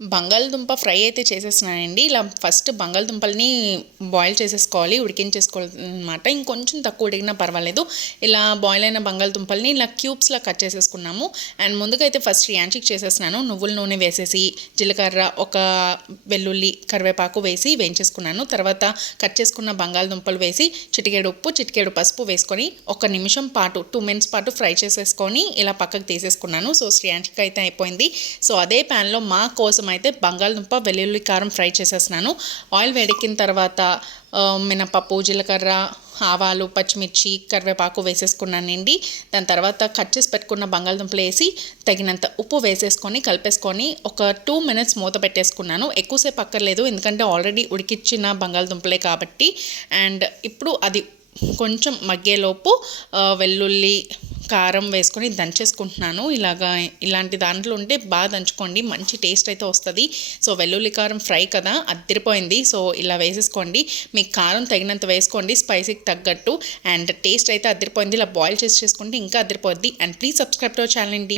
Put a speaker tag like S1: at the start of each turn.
S1: బంగాళదుంప ఫ్రై అయితే చేసేస్తున్నానండి. ఇలా ఫస్ట్ బంగాళదుంపల్ని బాయిల్ చేసేసుకోవాలి ఉడికించేసుకోవాలి అనమాట ఇంకొంచెం తక్కువ ఉడికినా పర్వాలేదు. ఇలా బాయిల్ అయిన బంగాళదుంపల్ని ఇలా క్యూబ్స్లా కట్ చేసేసుకున్నాము. అండ్ ముందుగా అయితే ఫస్ట్ యాంచిక్ చేసేసినాను నువ్వుల నూనె వేసేసి జీలకర్ర ఒక వెల్లుల్లి కరివేపాకు వేసి వేయించేసుకున్నాను. తర్వాత కట్ చేసుకున్న బంగాళదుంపలు వేసి చిటికేడు ఉప్పు చిటికేడు పసుపు వేసుకొని ఒక నిమిషం పాటు టూ మినిట్స్ పాటు ఫ్రై చేసేసుకొని ఇలా పక్కకు తీసేసుకున్నాను. సో శ్రీయాంచిక్ అయితే అయిపోయింది. సో అదే ప్యాన్లో మా కోసం అయితే బంగాళదుంప వెల్లుల్లి కారం ఫ్రై చేసేస్తున్నాను. ఆయిల్ వేడెక్కిన తర్వాత మినపప్పు జీలకర్ర ఆవాలు పచ్చిమిర్చి కరివేపాకు వేసేసుకున్నానండి. దాని తర్వాత కట్ చేసి పెట్టుకున్న బంగాళదుంపలు వేసి తగినంత ఉప్పు వేసేసుకొని కలిపేసుకొని ఒక టూ మినిట్స్ మూత పెట్టేసుకున్నాను. ఎక్కువసేపు అక్కర్లేదు ఎందుకంటే ఆల్రెడీ ఉడికిచ్చిన బంగాళదుంపలే కాబట్టి. అండ్ ఇప్పుడు అది కొంచెం మగ్గేలోపు వెల్లుల్లి కారం వేసుకొని దంచేసుకుంటున్నాను. ఇలాగా ఇలాంటి దాంట్లో ఉంటే బాగా దంచుకోండి. మంచి టేస్ట్ అయితే వస్తుంది. సో వెల్లుల్లి కారం ఫ్రై కదా అద్దరిపోయింది. సో ఇలా వేసేసుకోండి. మీకు కారం తగినంత వేసుకోండి స్పైసీకి తగ్గట్టు. అండ్ టేస్ట్ అయితే అద్దరిపోయింది. ఇలా బాయిల్ చేసి చేసుకుంటే ఇంకా అద్దరిపోద్ది. And please subscribe to channel అండి.